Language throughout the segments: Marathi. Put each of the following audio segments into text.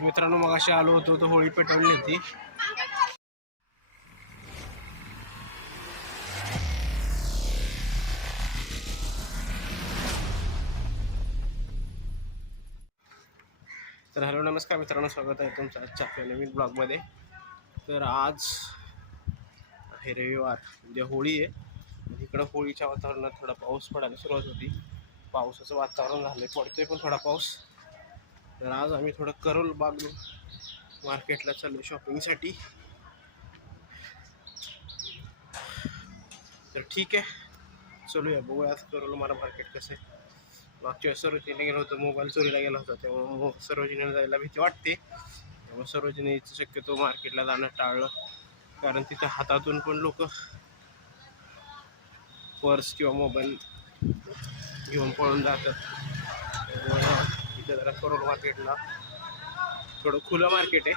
मित्रांनो मग अशी आलो होतो तर होळी पेटवली होती. तर हॅलो नमस्कार मित्रांनो, स्वागत आहे तुमचं आजच्या आपल्या नवीन ब्लॉगमध्ये. तर आज आहे रविवार, म्हणजे होळी आहे. इकडं होळीच्या वातावरणात थोडा पाऊस पडायला सुरुवात होती. पावसाचं वातावरण झालं, पडतोय पण थोडा पाऊस. तर आज आम्ही थोडं करोल बाग मार्केटला चाललो शॉपिंगसाठी. तर ठीक आहे, चलूया बघूया आज करोल मार्केट कसं आहे. मागच्या सरोजिनीला गेलो होतो, मोबाईल चोरीला गेला होता, तेव्हा सरोजिनीला जायला भीती वाटते. तेव्हा सरोजिनीचं शक्यतो मार्केटला जाणं टाळलं, कारण तिथं हातातून पण लोक पर्स किंवा मोबाईल घेऊन पळून जातात. तिथं जरा करोल मार्केटला थोडं खुलं मार्केट आहे,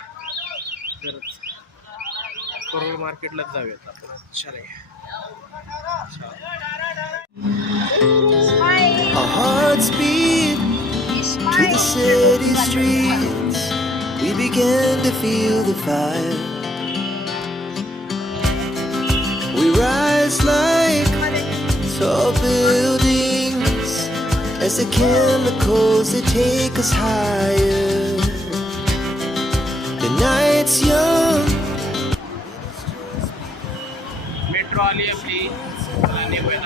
तर करोल मार्केटलाच जाऊयात आपण. शाळे Our hearts beat to the city streets. We began to feel the fire. We rise like tall buildings as the chemicals they take us higher. The night's young. Metro आली आपली, निघूया.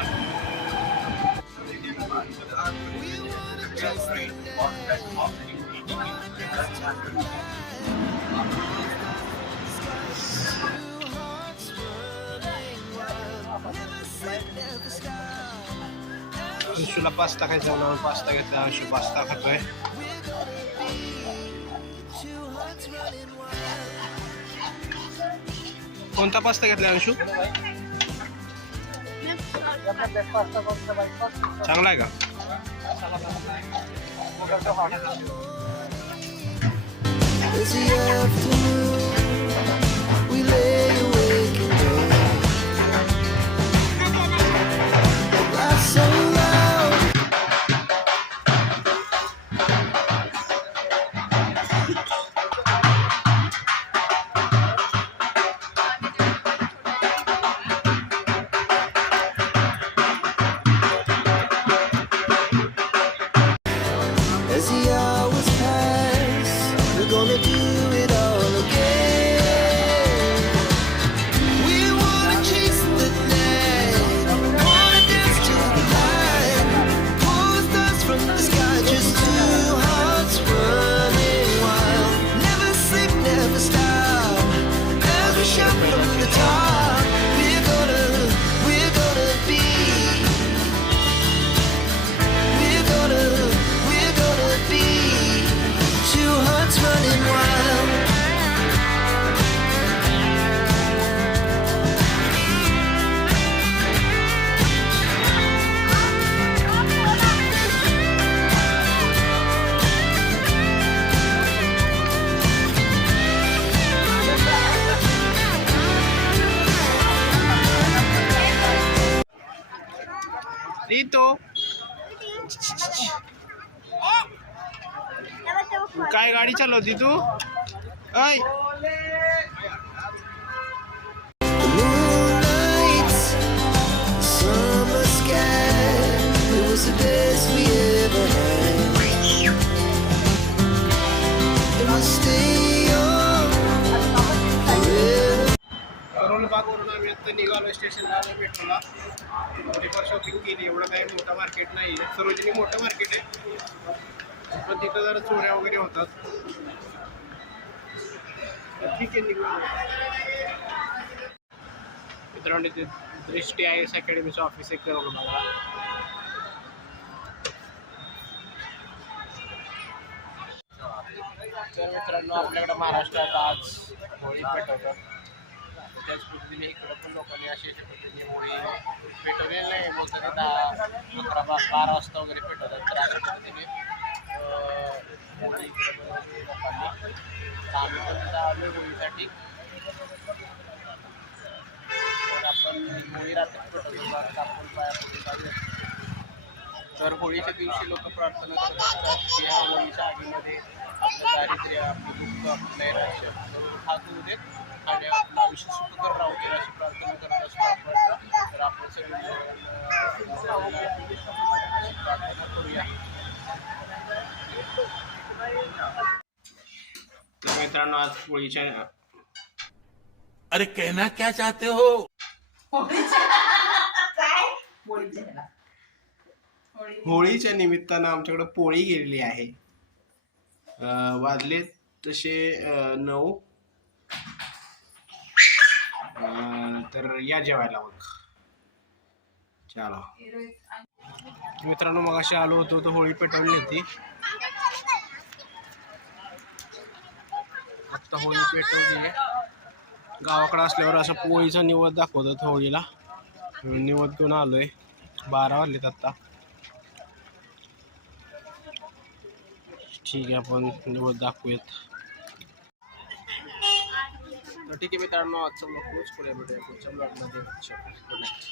अंशूला पास्ता खायचा म्हणून पास्ता घेतला. अंशू पास्ता खातोय. कोणता पास्ता घेतला अंशू? चांगला आहे का? As the afternoon, we lay awake in bed. Laugh so loud. As the hours pass, we're gonna do it all again. We wanna chase the night, wanna dance to the light. Pulls us from the sky, just two hearts running wild. Never sleep, never stop. As we shout from the top, we're gonna be. We're gonna be two hearts running wild. रितो काय गाडी चालवती तू? ऐ The moonlights, summer sky, it was the best we ever had. And we'll stay on forever. करोल बागवरून आम्ही आता निघालो स्टेशनला, आलो मेट्रोला. तिथं शॉपिंग केली. एवढं काही मोठं मार्केट नाही आहे. सरोजिनी मोठं मार्केट आहे, पण तिथं जरा चोऱ्या वगैरे होतात. ठीक आहे, निघून मित्रांनो ते दृष्टी आय एस अकॅडमीचं ऑफिस आहे करोल बागला. तर मित्रांनो आपल्याकडे महाराष्ट्रात आज होळी पेटवतात. त्याच पद्धतीने इकडं पण लोकांनी अशा पद्धतीने होळी पेटवलेली नाही, मग तरी 10-11-12 वाजता वगैरे पेटवतात. तर अशा पद्धतीने होळी लोकांनी आम्ही पण तिथं आलो होळीसाठी. आपण होळी रात्री पेटवतो, आपण पाया पडून. तर होळीच्या दिवशी लोक प्रार्थना करत असतात की या होळीच्या आगीमध्ये आपलं दारिद्र्य, आपलं दुःख, आपलं नैराश्य हात होऊ देत आणि आपलं आयुष्य सुखकर राहू दे अशी प्रार्थना करत असतो आपण. तर आपण सगळे प्रार्थना करूया. तर मित्रांनो, आज होळीच्या अरे कहना क्या चाहते हो? होळीच्या निमित्तानं आमच्याकडे पोळी गेलेली आहे. वाजले तसे 9. तर या जेवायला मग. चला मित्रांनो, मग अशी आलो होतो तर होळी पेटवली होती. आता होळी पेटवली. गावाकडे असल्यावर असं पोळीचा निवद दाखवतात होळीला. निवद घेऊन आलोय. 12 वाजलेत आता. ठीक आहे, आपण निवड दाखवूयात. तर ठीक आहे मित्रांनो, आजचा ब्लॉग क्लोज करूया. भेटूया पुढच्या ब्लॉगमध्ये. Good night.